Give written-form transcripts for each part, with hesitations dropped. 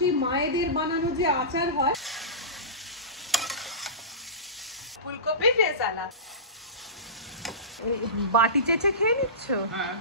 সেই মায়েদের বানানো যে আচার হয়, ফুলকপি রেজালা। বাটি চেঁচে খেয়ে নিচ্ছ? হ্যাঁ,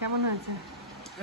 কেমন আছে?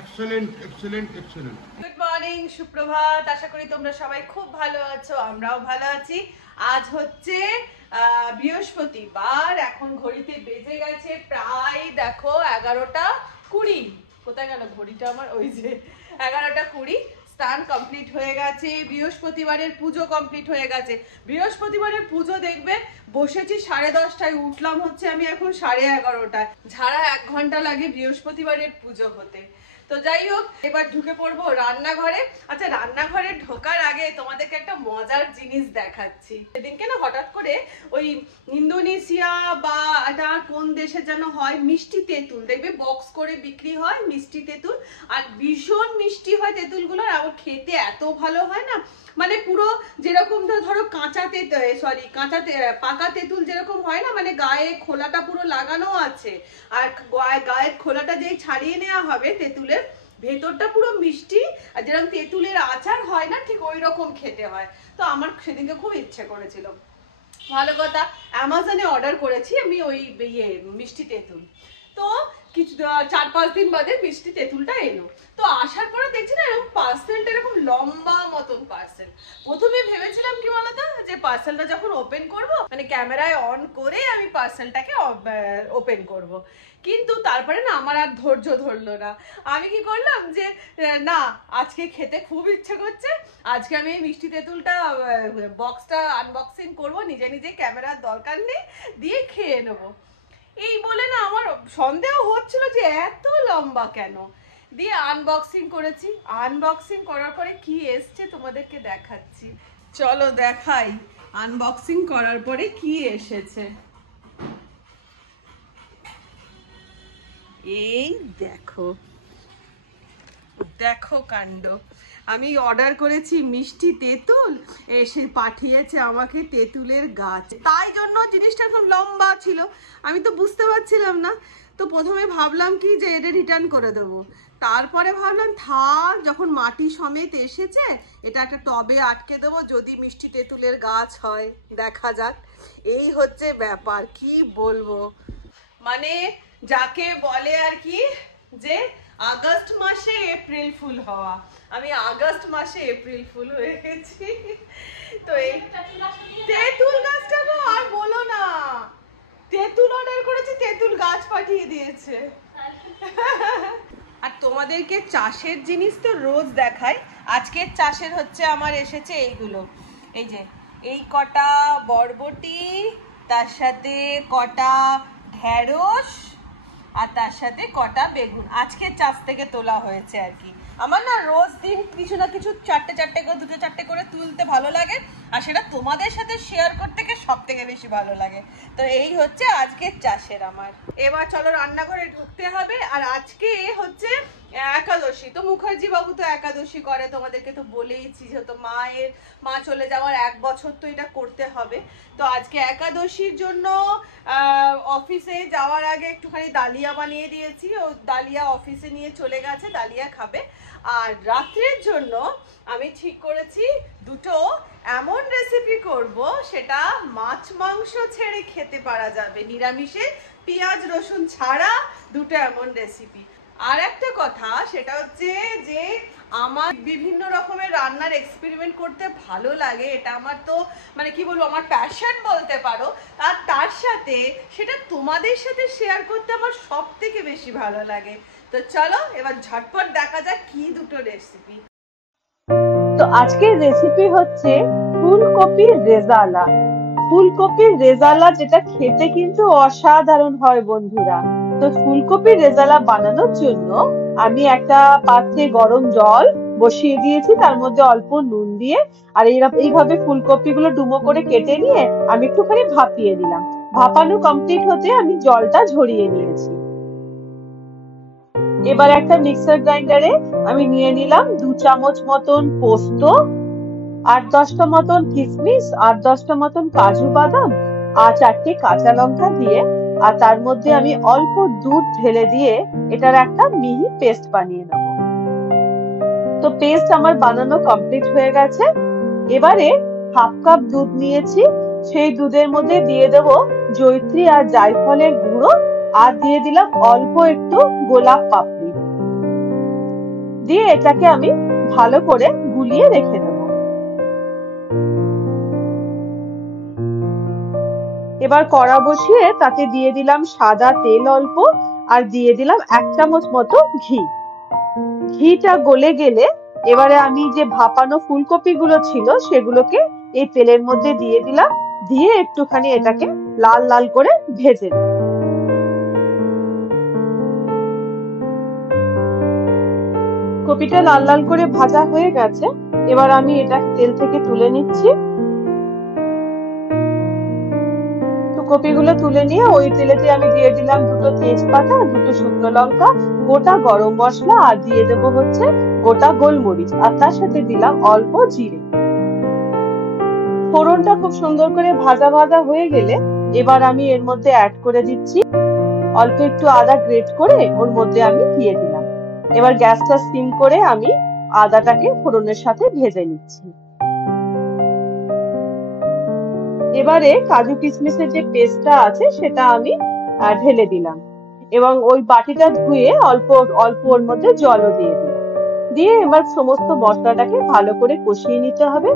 Excellent excellent excellent. Good morning, সুপ্রভাত। আশা করি তোমরা সবাই খুব ভালো আছো, আমরাও ভালো আছি। আজ হচ্ছে বৃহস্পতিবার। এখন ঘড়িতে বেজে গেছে প্রায় দেখো 11:20। কোথায় গেল ঘড়িটা আমার? ওই যে 11:20। স্নান কমপ্লিট হয়ে গেছে, বৃহস্পতিবারের পুজো কমপ্লিট হয়ে গেছে। বৃহস্পতিবারের পুজো দেখবে বসেছি 10:30টায়, উঠলাম হচ্ছে আমি এখন 11:30টায়। ঝাড়া 1 ঘন্টা লাগে বৃহস্পতিবারের পুজো হতে। তো যাই হোক, এবার ঢুকে পড়বো রান্নাঘরে। আচ্ছা, রান্নাঘরে ঢোকার আগে তোমাদেরকে একটা মজার জিনিস দেখাচ্ছি। সেদিনকে না হঠাৎ করে ওই ইন্দোনেশিয়া বা এটা কোন দেশে যেন হয় মিষ্টি তেঁতুল, দেখবে বক্স করে বিক্রি হয় মিষ্টি তেঁতুল, আর ভীষণ মিষ্টি হয় তেঁতুলগুলো, আর খেতে এত ভালো হয় না, মানে পুরো যেরকম ধরো পাকা তেঁতুল যেরকম হয় না, মানে গায়ে খোলাটা পুরো লাগানো আছে, আর গায়ের খোলাটা যেই ছাড়িয়ে নেওয়া হবে তেঁতুলের, ভেতরটা পুরো মিষ্টি, আর যেরকম তেঁতুলের আচার হয় না ঠিক ওই রকম খেতে হয়। তো আমার সেদিনকে খুব ইচ্ছে করেছিল। ভালো কথা, অ্যামাজনে অর্ডার করেছি আমি ওই মিষ্টি তেঁতুল। তো কিছু 4-5 দিন বাদে মিষ্টি তেঁতুলটা এলো। তো আসার পরে দেখছি না এরকম পার্সেলটা এরকম লম্বা মতন পার্সেল। প্রথমে ভেবেছিলাম কি বলতো, যে পার্সেলটা যখন ওপেন করব, মানে ক্যামেরায় অন করে আমি পার্সেলটাকে ওপেন করব, কিন্তু তারপরে না আমার আর ধৈর্য ধরলো না। আমি কি করলাম যে না, আজকে খেতে খুব ইচ্ছে করছে, আজকে আমি এই মিষ্টি তেঁতুলটা বক্সটা আনবক্সিং করব, নিজে নিজে ক্যামেরার দরকার নেই, দিয়ে খেয়ে নেবো। এই বলে না আমার সন্দেহ হচ্ছিল যে এত লম্বা কেন। দিয়ে আনবক্সিং করেছি, আনবক্সিং করার পরে কি এসছে তোমাদেরকে দেখাচ্ছি, চলো দেখাই আনবক্সিং করার পরে কি এসেছে। এই দেখো, দেখো কাণ্ড। আমি অর্ডার করেছি মিষ্টি তেঁতুল, এসে পাঠিয়েছে আমাকে তেঁতুলের গাছ। তাই জন্য জিনিসটা খুব লম্বা ছিল, আমি তো বুঝতে পারছিলাম না। তো প্রথমে ভাবলাম কি যে এটা রিটার্ন করে দেবো, তারপরে ভাবলাম থাক, যখন মাটি সমেত এসেছে এটা একটা টবে আটকে দেবো, যদি মিষ্টি তেঁতুলের গাছ হয় দেখা যাক। এই হচ্ছে ব্যাপার, কি বলবো, মানে যাকে বলে আর কি যে আগস্ট মাসে এপ্রিল ফুল হওয়া, আমি আগস্ট মাসে এপ্রিল ফুল হয়ে গেছি। তো এই তেঁতুল গাছটা গো আর বলো না, তেঁতুল অর্ডার করেছি, তেঁতুল গাছ পাঠিয়ে দিয়েছে। আর তোমাদেরকে চাষের জিনিস তো রোজ দেখাই, আজকের চাষের হচ্ছে আমার এসেছে এইগুলো, এই যে এই কটা বরবটি, তার সাথে কটা ঢেঁড়স, আর তার সাথে কটা বেগুন, আজকের চাষ থেকে তোলা হয়েছে আর কি। আমার না রোজ দিন কিছু না কিছু 4টে করে 2-4টে করে তুলতে ভালো লাগে, আর সেটা তোমাদের সাথে শেয়ার করতে সব থেকে বেশি ভালো লাগে। তো এই হচ্ছে আজকের চাষের আমার। এবার চলো রান্নাঘরে ঢুকতে হবে। আর আজকে হচ্ছে একাদশী, তো মুখার্জি বাবু তো একাদশী করে, তোমাদেরকে তো বলেইছি, যেহেতু মা চলে যাওয়ার 1 বছর তো এটা করতে হবে। তো আজকে একাদশীর জন্য অফিসে যাওয়ার আগে একটুখানি ডালিয়া বানিয়ে দিয়েছি, ও ডালিয়া অফিসে নিয়ে চলে গেছে, ডালিয়া খাবে। আর রাত্রের জন্য আমি ঠিক করেছি দুটো এমন রেসিপি করব, সেটা মাছ মাংস ছেড়ে খেতে পারা যাবে, নিরামিষে পেঁয়াজ রসুন ছাড়া দুটো এমন রেসিপি। আর একটা কথা সেটা হচ্ছে যে আমার বিভিন্ন রকমের রান্নার এক্সপেরিমেন্ট করতে ভালো লাগে, এটা আমার তো মানে কি বলবো, আমার প্যাশন বলতে পারো। আর তার সাথে সেটা তোমাদের সাথে শেয়ার করতে আমার সব থেকে বেশি ভালো লাগে। তো চলো এবার ঝটপট দেখা যাক কি দুটো রেসিপি। তো আজকের রেসিপি হচ্ছে ফুলকপির রেজালা। ফুলকপির রেজালা যেটা খেতে কিন্তু অসাধারণ হয় বন্ধুরা। তো ফুলকপির রেজালা বানানোর জন্য আমি একটা পাত্রে গরম জল বসিয়ে দিয়েছি, তার মধ্যে অল্প নুন দিয়ে, আর এইভাবে ফুলকপিগুলো ডুমো করে কেটে নিয়ে আমি একটুখানি ভাপিয়ে দিলাম। ভাপানো কমপ্লিট হতে আমি জলটা ঝরিয়ে নিয়েছি। এবার একটা মিক্সার গ্রাইন্ডারে আমি নিয়ে নিলাম 2 চামচ মতন পোস্ত, 8-10টা মতন কিশমিশ, 8-10টা মতন কাজু বাদাম, আর 4টে কাঁচা লঙ্কা দিয়ে, আর তার মধ্যে আমি অল্প দুধ ঢেলে দিয়ে এটার একটা মিহি পেস্ট বানিয়ে নেব। তো পেস্ট আমার বানানো কমপ্লিট হয়ে গেছে। এবারে হাফ কাপ দুধ নিয়েছি, সেই দুধের মধ্যে দিয়ে দেব জয়িত্রী আর জায়ফলের গুঁড়ো, আর দিয়ে দিলাম অল্প একটু গোলাপ পাপড়ি, দিয়ে এটাকে আমি ভালো করে গুলিয়ে রেখে দেব। এবার কড়া বসিয়ে তাতে দিয়ে দিলাম সাদা তেল অল্প, আর দিয়ে দিলাম 1 চামচ মতো ঘি। ঘিটা গলে গেলে এবারে আমি যে ভাপানো ফুলকপি গুলো ছিল সেগুলোকে এই তেলের মধ্যে দিয়ে দিলাম, দিয়ে একটুখানি এটাকে লাল লাল করে ভেজে নেব। কপিটা লাল লাল করে ভাজা হয়ে গেছে, এবার আমি এটা তেল থেকে তুলে নিচ্ছি। তো কপিগুলো তুলে নিয়ে ওই তেলেতে আমি দিয়ে দিলাম 2টো তেজপাতা, 2টো শুকনো লঙ্কা, গোটা গরম মশলা, আর দিয়ে দেবো হচ্ছে গোটা গোলমরিচ, আর তার সাথে দিলাম অল্প জিরে। ফোড়নটা খুব সুন্দর করে ভাজা ভাজা হয়ে গেলে এবার আমি এর মধ্যে অ্যাড করে দিচ্ছি অল্প একটু আদা গ্রেট করে, ওর মধ্যে আমি দিয়ে দিলাম। এবার গ্যাসটা সিম করে আমি আদাটাকে ফোড়নের সাথে ভেজে নিচ্ছি। এবারে কাজু কিশমিশের যে পেস্টটা আছে সেটা আমি ঢেলে দিলাম, এবং ওই বাটিটা ধুয়ে অল্প অল্প ওর মধ্যে জলও দিয়ে দিলাম। দিয়ে এবার সমস্ত মশলাটাকে ভালো করে কষিয়ে নিতে হবে।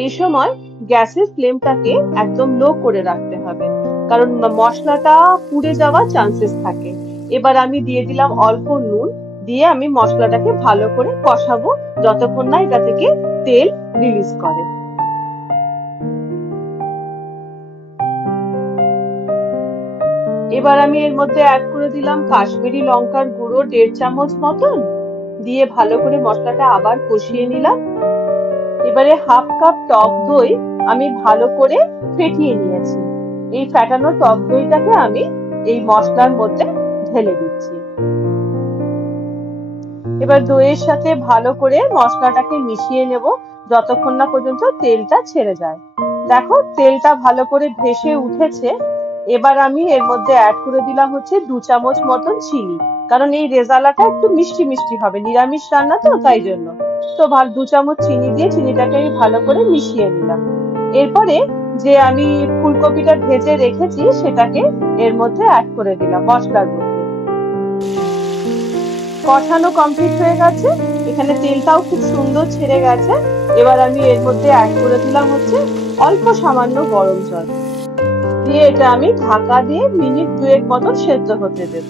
এই সময় গ্যাসের ফ্লেমটাকে একদম লো করে রাখতে হবে, কারণ মশলাটা পুড়ে যাওয়ার চান্সেস থাকে। এবার আমি দিয়ে দিলাম অল্প নুন, দিয়ে আমি মশলাটাকে ভালো করে কষাবো যতক্ষণ না এটা থেকে তেল রিলিজ করে। এবার আমি এর মধ্যে অ্যাড করে দিলাম কাশ্মীরি লঙ্কার গুঁড়ো 1.5 চামচ মতন, দিয়ে ভালো করে মশলাটা আবার কষিয়ে নিলাম। এবারে হাফ কাপ টক দই আমি ভালো করে ফেটিয়ে নিয়েছি, এই ফেটানো টক দইটাকে আমি এই মশলার মধ্যে ঢেলে দিচ্ছি। এবার দইয়ের সাথে ভালো করে মশলাটাকে মিশিয়ে নেব যতক্ষণ না পর্যন্ত তেলটা ছেড়ে যায়। দেখো তেলটা ভালো করে ভেসে উঠেছে। এবার আমি এর মধ্যে অ্যাড করে দিলাম হচ্ছে 2 চামচ মতন চিনি, কারণ এই রেজালাটা একটু মিষ্টি মিষ্টি হবে, নিরামিষ রান্না তো তাই জন্য। তো 2 চামচ চিনি দিয়ে চিনিটাকে আমি ভালো করে মিশিয়ে নিলাম। এরপরে যে আমি ফুলকপিটা ভেজে রেখেছি সেটাকে এর মধ্যে অ্যাড করে দিলাম মশলার মধ্যে। কষানো কমপ্লিট হয়ে গেছে, এখানে তেলটাও খুব সুন্দর ছেড়ে গেছে। এবার আমি এর মধ্যে অ্যাড করে দিলাম হচ্ছে অল্প সামান্য গরম জল, দিয়ে এটা আমি ঢাকা দিয়ে মিনিট 2 মতো সেদ্ধ হতে দেব।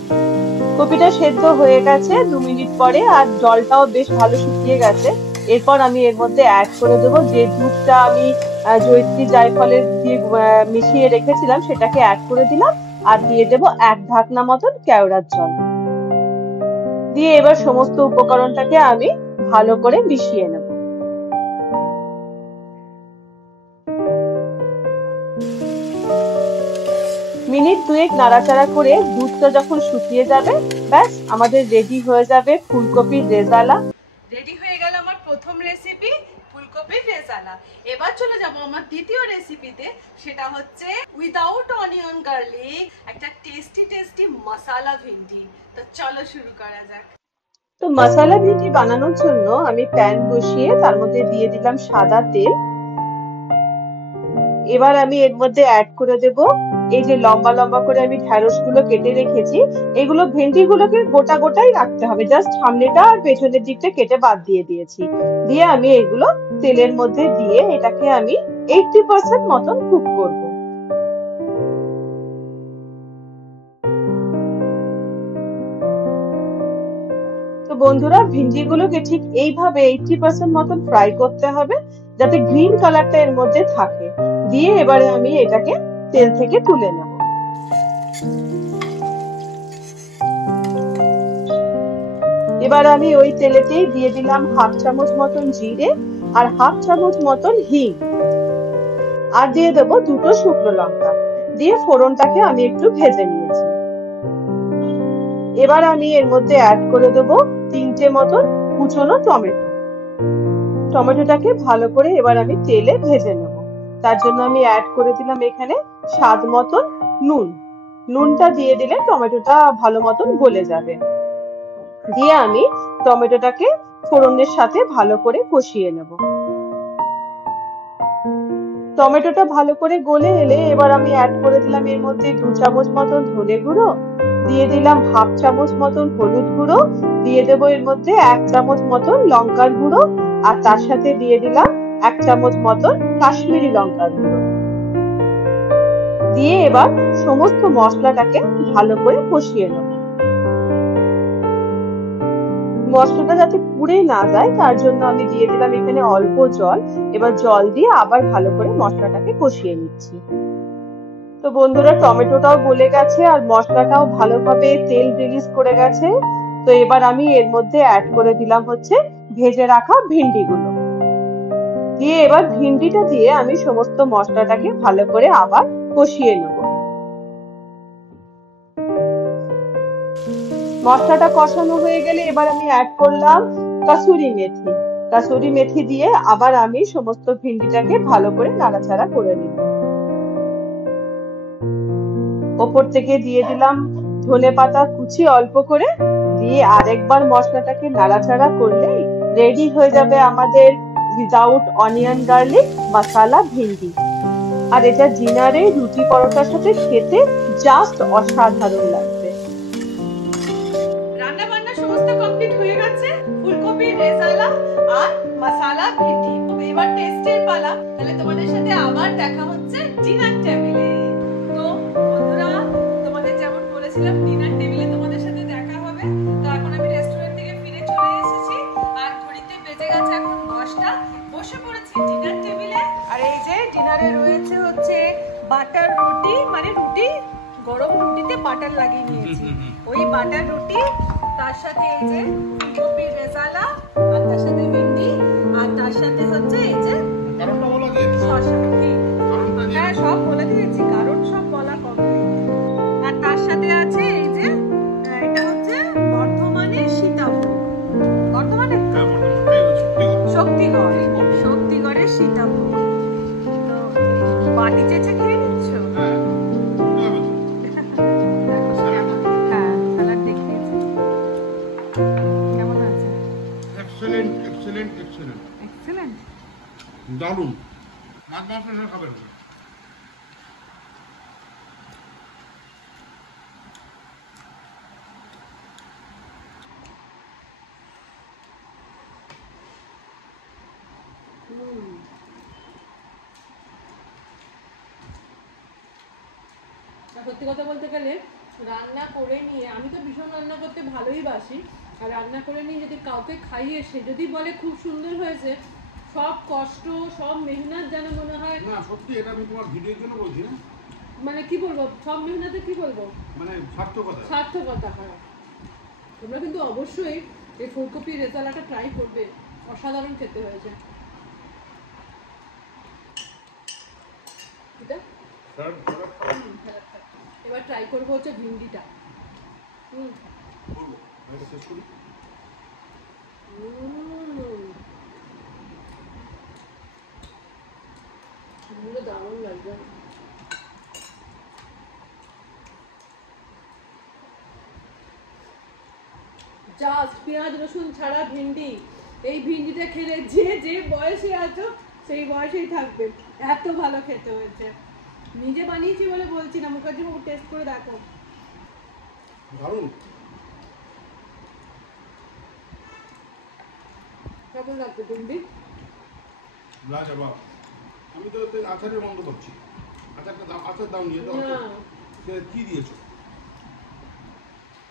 কপিটা সেদ্ধ হয়ে গেছে 2 মিনিট পরে, আর জলটাও বেশ ভালো শুকিয়ে গেছে। এরপর আমি এর মধ্যে অ্যাড করে দেবো যে দুধটা আমি জয়িত্রী জায়ফলের দিয়ে মিশিয়ে রেখেছিলাম সেটাকে অ্যাড করে দিলাম, আর দিয়ে দেবো 1 ঢাকনা মতন কেওড়ার জল, দিয়ে এবার সমস্ত উপকরণটাকে আমি ভালো করে মিশিয়ে নেব। মিনিট 2 নাড়াচাড়া করে দুধটা যখন শুকিয়ে যাবে, ব্যাস আমাদের রেডি হয়ে যাবে ফুলকপির রেজালা। রেডি হয়ে গেল আমার প্রথম রেসিপি ফুলকপির রেজালা। এবার চলে যাব আমার দ্বিতীয় রেসিপিতে, সেটা হচ্ছে উইদাউট অনিয়ন গার্লিক একটা টেস্টি টেস্টি মশলা ভিন্ডি। তো চলো শুরু করা যাক। তো মশলা ভিন্ডি বানানোর জন্য আমি প্যান বসিয়ে তার মধ্যে দিয়ে দিলাম সাদা তেল। এবার আমি এর মধ্যে অ্যাড করে দেব এই যে লম্বা লম্বা করে আমি ঢ্যাঁড়স গুলো কেটে রেখেছি। এগুলো ভেন্ডি গুলোকে গোটা গোটাই রাখতে হবে, জাস্ট সামনেটা আর পেছনের দিকটা কেটে বাদ দিয়ে দিয়েছি। দিয়ে আমি এগুলো তেলের মধ্যে দিয়ে এটাকে আমি 80% মতন কুক করব। তো বন্ধুরা ভিন্ডি গুলোকে ঠিক এইভাবে 80% মতন ফ্রাই করতে হবে যাতে গ্রিন কালারটা এর মধ্যে থাকে। দিয়ে এবারে আমি এটাকে তেল থেকে তুলে নেব। এবার আমি ওই তেলেতেই দিয়ে দিলাম হাফ চামচ মতন জিরে আর হাফ চামচ মতন হিং, আর দিয়ে দেবো 2টো শুকনো লঙ্কা, দিয়ে ফোড়নটাকে আমি একটু ভেজে নিয়েছি। এবার আমি এর মধ্যে অ্যাড করে দেবো 3টে মতন কুচনো টমেটো। টমেটোটাকে ভালো করে এবার আমি তেলে ভেজে নেব। তার জন্য আমি অ্যাড করে দিলাম এখানে স্বাদ মতন নুন। নুনটা দিয়ে দিলে টমেটোটা ভালো মতন গলে যাবে। দিয়ে আমি টমেটোটাকে ফোড়নের সাথে ভালো করে কষিয়ে নেব। টমেটোটা ভালো করে গলে এলে এবার আমি অ্যাড করে দিলাম এর মধ্যে 2 চামচ মতন ধনে গুঁড়ো, দিয়ে দিলাম 1/2 চামচ মতন হলুদ গুঁড়ো, দিয়ে দেবো এর মধ্যে 1 চামচ মতন লঙ্কার গুঁড়ো, আর তার সাথে দিয়ে দিলাম 1 চামচ মতন কাশ্মীরি লঙ্কার গুঁড়ো। দিয়ে এবার সমস্ত মশলাটাকে ভালো করে কষিয়ে নেব। মশলাটা যাতে পুড়ে না যায় তার জন্য আমি দিয়ে দিলাম এখানে অল্প জল। এবার জল দিয়ে আবার ভালো করে মশলাটাকে কষিয়ে নিচ্ছি। তো বন্ধুরা, টমেটোটাও গলে গেছে আর মশলাটাও ভালোভাবে তেল রিলিজ করে গেছে। তো এবার আমি এর মধ্যে অ্যাড করে দিলাম হচ্ছে ভেজে রাখা ভিন্ডিগুলো। দিয়ে এবার ভিন্ডিটা দিয়ে আমি সমস্ত মশলাটাকে ভালো করে আবার কষিয়ে নেব। মশলাটা কষানো হয়ে গেলে এবার আমি অ্যাড করলাম কাসুরি মেথি। কাসুরি মেথি দিয়ে আবার আমি সমস্ত ভিন্ডিটাকে ভালো করে নাড়াচাড়া করে নিব। ওপর থেকে দিয়ে দিলাম ধনেপাতা কুচি অল্প করে, দিয়ে আরেকবার মশলাটাকে নাড়াচাড়া করলেই রেডি হয়ে যাবে আমাদের উইদাউট অনিয়ন গার্লিক মশালা ভিন্ডি। আর এটা ডিনারে রুটি পরোটার সাথে খেতে জাস্ট অসাধারণ লাগবে। রান্না বান্না সমস্ত কমপ্লিট হয়ে গেছে, ফুলকপির রেজালা আর মশালা ভিন্ডি। এবার টেস্টের পালা। তাহলে তোমাদের সাথে আবার দেখা হচ্ছে ডিনার টেবিলে। তো বন্ধুরা, তোমাদের যেমন বলেছিলাম ডিনার টেবিলে তোমাদের সাথে দেখা হবে। তো এখন আমি রেস্টুরেন্ট থেকে ফিরে চলে এসেছি আর ঘড়িতে বেজে গেছে এখন 10টা। বসে পড়েছি ডিনার টেবিলে। আর এই যে ডিনারে রয়েছে হচ্ছে বাটার রুটি, মানে রুটি গরম রুটিতে বাটার লাগিয়ে নিয়েছি, ওই বাটার রুটি, তার সাথে এই যে ফুলকপির রেজালা, আর তার সাথে ভিন্ডি, আর তার সাথে হচ্ছে এই যে শসা। হ্যাঁ, সব বলে দিয়েছি, কারণ সব বলা কমপ্লিট। আর তার সাথে আছে এই যে এটা হচ্ছে বর্ধমানের সীতাভোগ, বর্ধমানের শক্তিগড়ের সীতাভোগ। তো বাটি চেঁচে খেয়ে নিচ্ছ? দারুন। মাছ মাংস খাবেন? সত্যি কথা বলতে গেলে রান্না করে নিয়ে, আমি তো ভীষণ রান্না করতে ভালোই বাসি, আর রান্না করে নিয়ে যদি কাউকে খাইয়ে সে যদি বলে খুব সুন্দর হয়েছে, সব কষ্ট সব মেহনত যেন মনে হয়। না সত্যি, এটা আমি তোমার ভিডিওর জন্য বলছি না, মানে কি বলবো, সব মেহনতে কি বলবো, মানে সার্থকতা হয়। তোমরা কিন্তু অবশ্যই এই ফুলকপি রেজালাটা ট্রাই করবে, অসাধারণ খেতে হয়েছে। এটা এবার ট্রাই করবো হচ্ছে ভিন্ডিটা। দারুণ লাগবে। জাস্ট পেঁয়াজ রসুন ছাড়া ভিন্ডি, এই ভিন্ডিটা খেলে যে যে বয়সে আছো সেই বয়সেই থাকবে, এত ভালো খেতে হয়েছে। নিজে বানিয়েছি বলে বলছি না, মুখার্জি বাবু টেস্ট করে দেখো। দারুণ। কেমন লাগবে ভিন্ডি? লাজবাব। আমি তো আচারের বন্ধ করছি। আচার দাও নিয়ে তো কি দিয়েছো?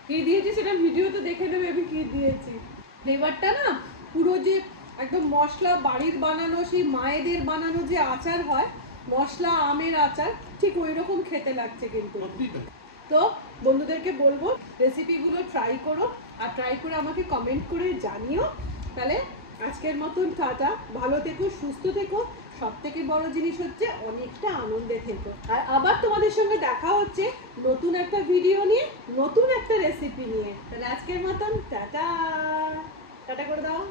কি দিয়েছি সেটা ভিডিওতে দেখে নেবে আমি কি দিয়েছি। ফ্লেভারটা না পুরো যে একদম মশলা বাড়ির বানানো, সেই মায়েদের বানানো যে আচার হয়, মশলা আমের আচার, ঠিক ওই রকম খেতে লাগছে কিন্তু। তো বন্ধুদেরকে বলবো রেসিপিগুলো ট্রাই করো, আর ট্রাই করে আমাকে কমেন্ট করে জানিও। তাহলে আজকের মতন টাটা, ভালো থেকো, সুস্থ থেকো, সব থেকে বড় জিনিস হচ্ছে অনেকটা আনন্দে থেকো। আর আবার তোমাদের সঙ্গে দেখা হচ্ছে নতুন একটা ভিডিও নিয়ে, নতুন একটা রেসিপি নিয়ে। তাহলে আজকের মতন টাটা, টাটা করে দাও।